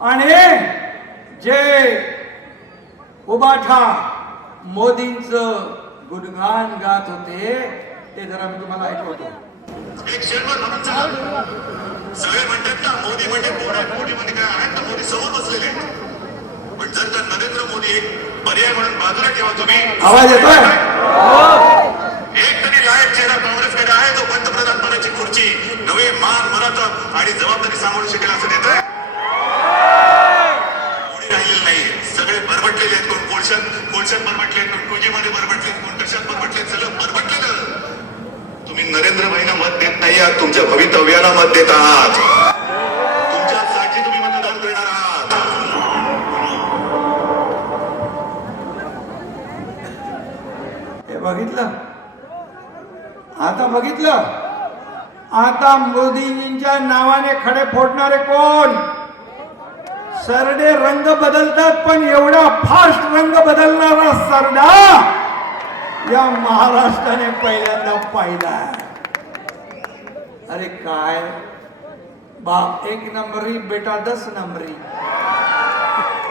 आणि जे उबाठा मोदींचं गुणगान गात होते ते जरा मी तुम्हाला ऐकवतो. एक शेअरवर म्हणून चला. सगळे म्हणतात ना मोदी म्हणजे कोण आहे, मोदी म्हणजे काय आहे, तर मोदी समोर बसलेले आहेत. पण जर का नरेंद्र मोदी एक पर्याय म्हणून बाजूला ठेवा तुम्ही. आवाज येतोय? एक तरी लायक चेहरा काँग्रेसकडे आहे जो पंतप्रधान पदाची खुर्ची नवे मान मराठा आणि जबाबदारी सांभाळू शकेल असं देतोय. कोणी राहिलेलं नाहीये. सगळे बरबटलेले आहेत. कोण कोळशात बरबटले, कोण टूजीमध्ये बरबटले, कोण कशात बरबटले, सगळं बरबटलेलं. तुम्ही नरेंद्र भाईंना मत देत नाही आहात, तुमच्या भवितव्याला मत देत आहात. तुमच्यासाठी तुम्ही मतदान करणार आहात. हे बघितलं? आता बघितलं? आता मोदींच्या नावाने खडे फोडणारे कोण? सरडे रंग बदलतात, पण एवढा फास्ट रंग बदलणारा सरडा या महाराष्ट्राने पहिल्यांदा पाहिला. अरे काय बाप 1 नंबरी, बेटा 10 नंबरी.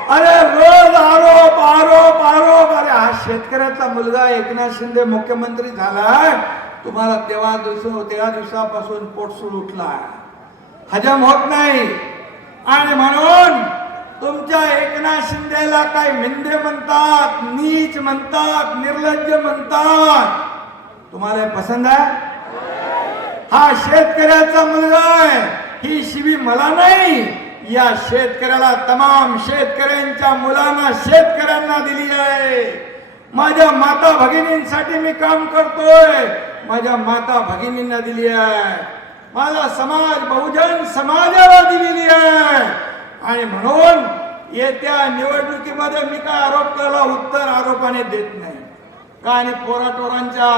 अरे रोज आरोप आरोप आरोप. अरे हा शेतकऱ्याचा मुलगा एकनाथ शिंदे मुख्यमंत्री झालाय, तुम्हाला त्या दिवसापासून पोटसूळ उठलाय, हजम होत नाही. आणि म्हणून तुमच्या एकनाथ शिंदेला काय मिंदे म्हणतात, नीच म्हणतात, निर्लज्ज म्हणतात. तुम्हाला हे पसंत आहे? हा शेतकऱ्याचा मुलगा आहे. ही शिवी मला नाही, या शेतकऱ्याला, तमाम शेतकऱ्यांच्या मुलांना, शेतकऱ्यांना दिली आहे. माझ्या माता भगिनींसाठी मी काम करतोय, माझ्या माता भगिनींना दिली आहे. माझा समाज बहुजन समाजाला दिलेली आहे. आणि म्हणून येत्या निवडणुकीमध्ये मी काय आरोप केला, उत्तर आरोपाने देत नाही का. आणि पोराटोरांच्या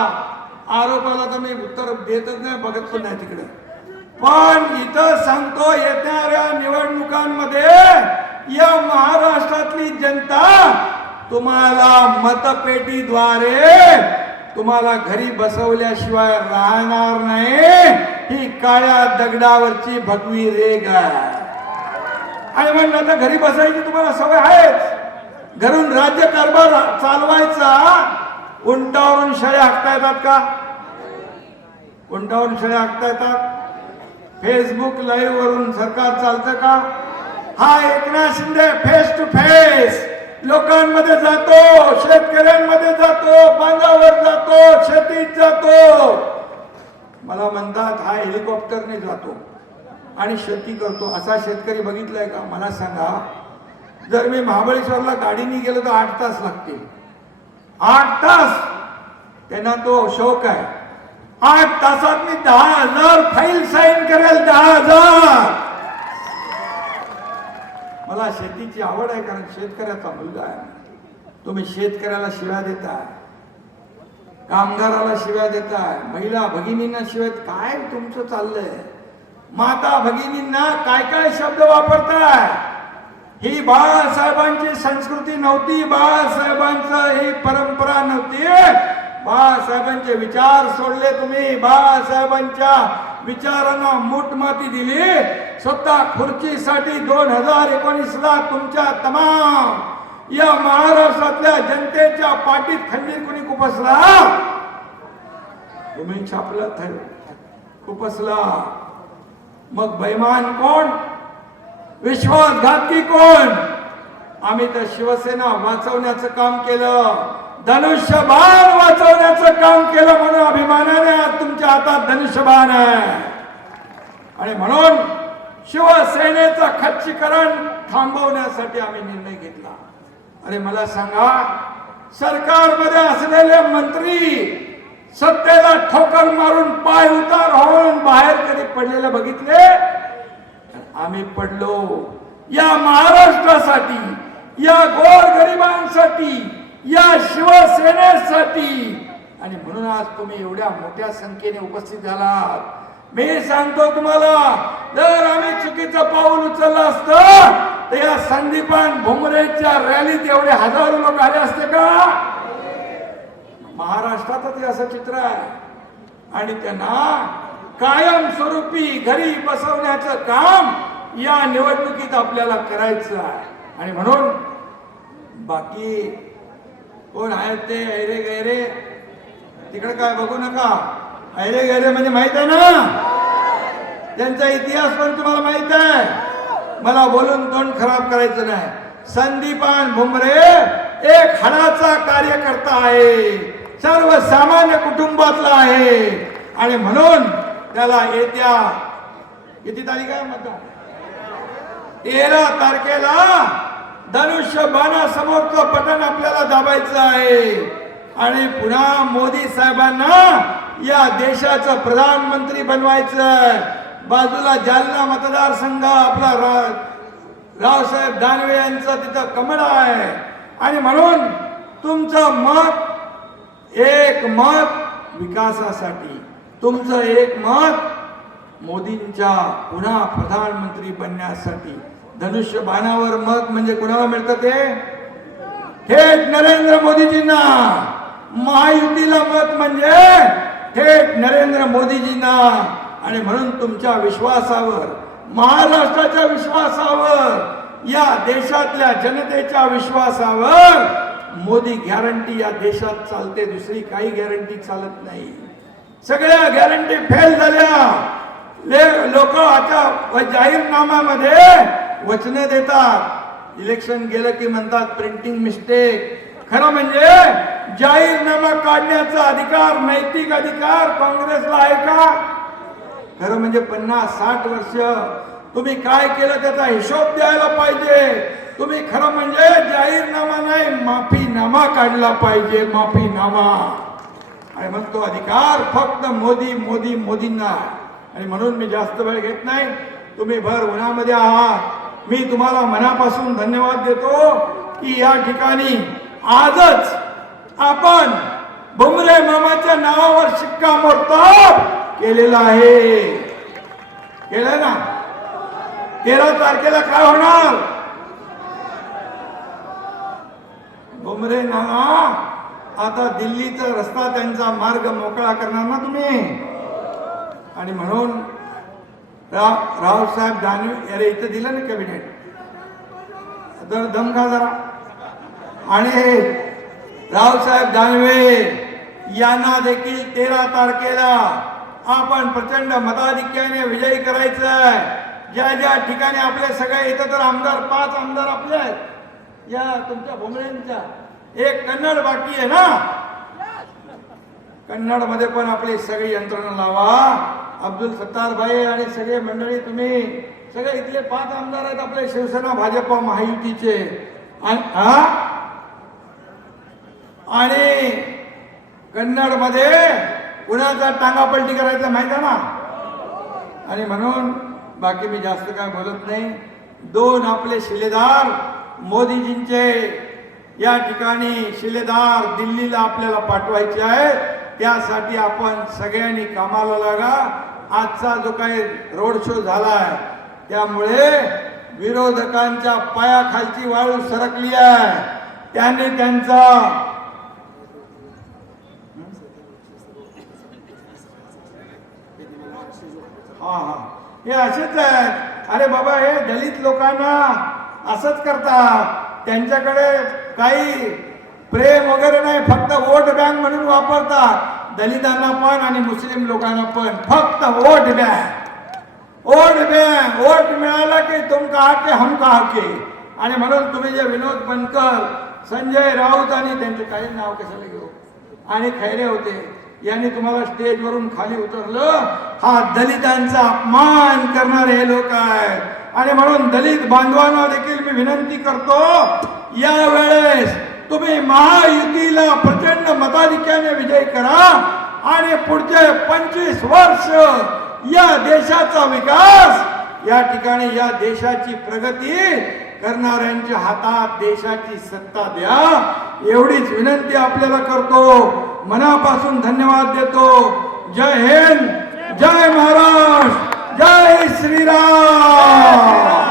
आरोपाला तर मी उत्तर देतच नाही, बघत पण नाही तिकडे. पण इथं सांगतो, येणाऱ्या निवडणुकांमध्ये या महाराष्ट्रातली जनता तुम्हाला मतपेटीद्वारे तुम्हाला घरी बसवल्याशिवाय राहणार नाही. ही काळ्या दगडावरची भगवी रेग आहे. आणि म्हणलं आता घरी बसायची तुम्हाला सवय आहेच, घरून राज्य कारभार चालवायचा. उंटावरून शेळ्या हाकता येतात का? उंटावरून शेळ्या हाकता येतात? फेसबुक लाईव्ह वरून सरकार चालतं का? हा Eknath Shinde face to face लोकांमध्ये जातो, शेतकऱ्यांमध्ये जातो, बांधावर जातो, शेतीत जातो. मला म्हणतात हा हेलिकॉप्टरने जातो आणि शेती करतो. असा शेतकरी बघितलाय का? मला सांगा. जर मी महाबळेश्वरला गाडीने गेलो तर 8 तास लागतील. 8 तास त्यांना तो शौक आहे. 8 तासात मी 10,000 फाईल साईन करेल. 10,000. मला शेतीची आवड आहे, कारण शेतकऱ्याचा मुलगा आहे. तुम्ही शेतकऱ्याला शिव्या देताय, कामगाराला शिव्या देताय, महिला भगिनींना शिव्या. काय तुमचं चाललंय? माता भगिनींना काय काय शब्द वापरताय? ही बाळासाहेबांची संस्कृती नव्हती, बाळासाहेबांचं ही परंपरा नव्हती. बाळासाहेबांचे विचार सोडले तुम्ही, बाळासाहेबांच्या विचारांना मूठमाती दिली. स्वतः खुर्चीसाठी 2019ला तुमच्या तमाम या महाराष्ट्रातल्या जनतेच्या पाठीत खंजीर कुणी खुपसला? तुम्ही छापला, खुपसला. मग बैमान कोण? विश्वासघातकी कोण? आम्ही तर शिवसेना वाचवण्याचं काम केलं, धनुष्यबाण वाचवण्याचं काम केलं. म्हणून अभिमानाने आज तुमच्या हातात धनुष्यबाण आहे. आणि म्हणून शिवसेनेचं खच्चीकरण थांबवण्यासाठी आम्ही निर्णय घेतला. अरे मला सांगा, सरकारमध्ये असलेले मंत्री सत्तेला ठोकर मारून पाय उतार होऊन बाहेर कधी पडलेले बघितले? आम्ही पडलो या महाराष्ट्रासाठी, या गोरगरिबांसाठी, या शिवसेनेसाठी. आणि म्हणून आज तुम्ही एवढ्या मोठ्या संख्येने उपस्थित झालात. मी सांगतो तुम्हाला, जर आम्ही चुकीचं पाऊल उचललं असतं तर या संदीपान भुमरेच्या रॅलीत एवढे हजारो लोक आले असते का? महाराष्ट्रातच असं चित्र आहे. आणि त्यांना कायमस्वरूपी घरी बसवण्याचं काम या निवडणुकीत आपल्याला करायचं आहे. आणि म्हणून बाकी कोण आहेत ते ऐरे गैरे तिकडे काय बघू नका. ऐरे गैरे म्हणजे माहित आहे ना, त्यांचा इतिहास पण तुम्हाला माहित आहे. मला बोलून तोंड खराब करायचं नाही. संदीपान भुमरे एक हाडाचा कार्यकर्ता आहे, सर्वसामान्य कुटुंबातला आहे. आणि म्हणून त्याला येत्या किती तारीख आहे मतदान, 13 तारखेला धनुष्य बाणासमोरचं बटन आपल्याला दाबायचं आहे. आणि पुन्हा मोदी साहेबांना या देशाचं प्रधानमंत्री बनवायचं. बाजूला जालना मतदारसंघ आपला रावसाहेब दानवे यांचा तिथं कमळ आहे. आणि म्हणून तुमचं मत, एक मत विकासासाठी, तुमचं एक मत मोदींच्या पुन्हा प्रधानमंत्री बनण्यासाठी. धनुष्य बाणावर मत म्हणजे कुणाला मिळतं ते थेट नरेंद्र मोदीजींना. महायुतीला मत म्हणजे थेट नरेंद्र मोदीजींना. आणि म्हणून तुमच्या विश्वासावर, महाराष्ट्राच्या विश्वासावर, या देशातल्या जनतेच्या विश्वासावर मोदी गॅरंटी या देशात चालते. दुसरी काही गॅरंटी चालत नाही. सगळ्या गॅरंटी फेल झाल्या. लोक आता जाहीरनाम्यामध्ये वचन देतात, इलेक्शन गेलं की म्हणतात प्रिंटिंग मिस्टेक. खरं म्हणजे जाहीरनामा काढण्याचा अधिकार, नैतिक अधिकार काँग्रेसला आहे का? खरं म्हणजे 50-60 वर्ष तुम्ही काय केलं त्याचा हिशोब द्यायला पाहिजे. तुम्ही खरं म्हणजे जाहीरनामा नाही, माफीनामा काढला पाहिजे, माफीनामा. आणि मग तो अधिकार फक्त मोदी मोदी मोदींना. आणि म्हणून मी जास्त वेळ घेत नाही. तुम्ही भर उन्हामध्ये आहात. मी तुम्हाला मनापासून धन्यवाद देतो की या ठिकाणी आजच आपण भुमरे मामाच्या नावावर शिक्कामोर्तब केलेला आहे. केलं ना? 13 तारखेला काय होणार? भुमरे नाना आता दिल्लीचा रस्ता, त्यांचा मार्ग मोकळा करणार ना तुम्ही. आणि म्हणून रावसाहेब दानवे, अरे इथं दिलं ना कॅबिनेट, तर दमका जरा. आणि रावसाहेब दानवे यांना देखील 13 तारखेला आपण प्रचंड मताधिक्याने विजयी करायचं. ज्या ज्या ठिकाणी आपले सगळे इथं तर आमदार 5 आमदार आपले आहेत या तुमच्या भुमरेंच्या. एक कन्नड बाकी आहे ना, कन्नड मध्ये पण आपली सगळी यंत्रणा लावा. अब्दुल सत्तार भाई आणि सगळे मंडळी, तुम्ही सगळे इथले 5 आमदार आहेत आपले शिवसेना भाजपा महायुतीचे. आणि कन्नड मध्ये कुणाचा टांगापलटी करायचा माहिती आहे ना. आणि म्हणून बाकी मी जास्त काय बोलत नाही. 2 आपले शिलेदार मोदीजींचे या ठिकाणी शिलेदार दिल्लीला आपल्याला पाठवायचे आहेत. त्यासाठी आपण सगळ्यांनी कामाला लागा. आजचा जो काही रोड शो झालाय त्यामुळे विरोधकांच्या पायाखालची वाळू सरकली आहे. त्याने त्यांचा हे असेच आहेत. अरे बाबा, हे दलित लोकांना असंच करतात. त्यांच्याकडे काही प्रेम वगैरे नाही, फक्त वोट बँक म्हणून वापरतात. दलितांना पण आणि मुस्लिम लोकांना पण फक्त vote bank, vote bank. Vote मिळाला की तुम कहा के हम कहा के. आणि म्हणून तुम्ही जे विनोद बनकर, संजय राऊत आणि त्यांचे काही नाव कशाला घेऊ, आणि खैरे होते, यांनी तुम्हाला स्टेजवरून खाली उतरलं. हा दलितांचा अपमान करणारे हे लोक आहेत. आणि म्हणून दलित बांधवांना देखील मी विनंती करतो, यावेळेस तुम्ही महायुतीला प्रचंड मताधिक्याने विजय करा. आणि पुढचे 25 वर्ष या देशाचा विकास, या ठिकाणी या देशाची प्रगती करणाऱ्यांच्या हातात देशाची सत्ता द्या. एवढीच विनंती आपल्याला करतो. मनापासून धन्यवाद देतो. जय हिंद, जय महाराष्ट्र, जय श्रीराम.